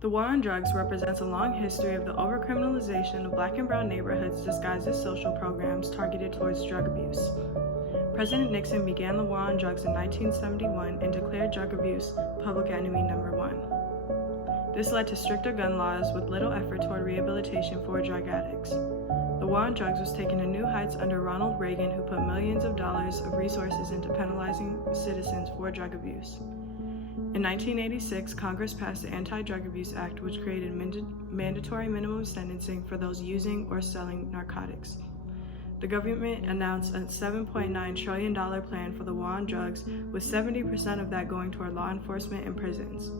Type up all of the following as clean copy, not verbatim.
The war on drugs represents a long history of the overcriminalization of Black and brown neighborhoods disguised as social programs targeted towards drug abuse. President Nixon began the war on drugs in 1971 and declared drug abuse public enemy number one. This led to stricter gun laws with little effort toward rehabilitation for drug addicts. The war on drugs was taken to new heights under Ronald Reagan, who put millions of dollars of resources into penalizing citizens for drug abuse. In 1986, Congress passed the Anti-Drug Abuse Act, which created mandatory minimum sentencing for those using or selling narcotics. The government announced a $7.9 trillion plan for the war on drugs, with 70% of that going toward law enforcement and prisons.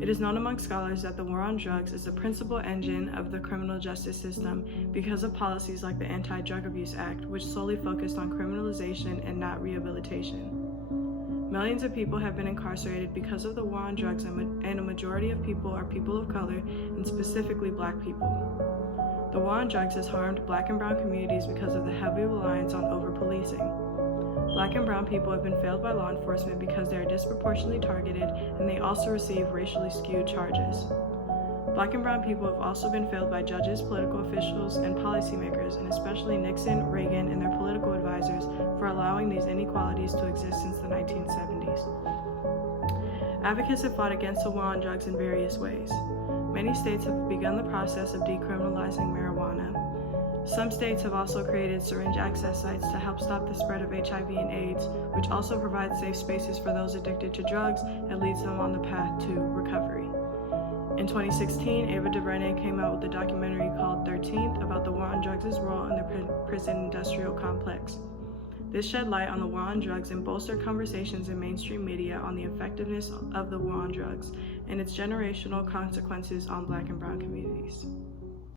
It is known among scholars that the war on drugs is the principal engine of the criminal justice system because of policies like the Anti-Drug Abuse Act, which solely focused on criminalization and not rehabilitation. Millions of people have been incarcerated because of the war on drugs, and a majority of people are people of color, and specifically Black people. The war on drugs has harmed Black and brown communities because of the heavy reliance on over-policing. Black and brown people have been failed by law enforcement because they are disproportionately targeted, and they also receive racially skewed charges. Black and brown people have also been failed by judges, political officials, and policymakers, and especially Nixon, Reagan, and their political advisors for allowing these inequalities to exist since the 1970s. Advocates have fought against the war on drugs in various ways. Many states have begun the process of decriminalizing marijuana. Some states have also created syringe access sites to help stop the spread of HIV and AIDS, which also provides safe spaces for those addicted to drugs and leads them on the path to recovery. In 2016, Ava DuVernay came out with a documentary called 13th about the war on drugs' role in the prison industrial complex. This shed light on the war on drugs and bolstered conversations in mainstream media on the effectiveness of the war on drugs and its generational consequences on Black and brown communities.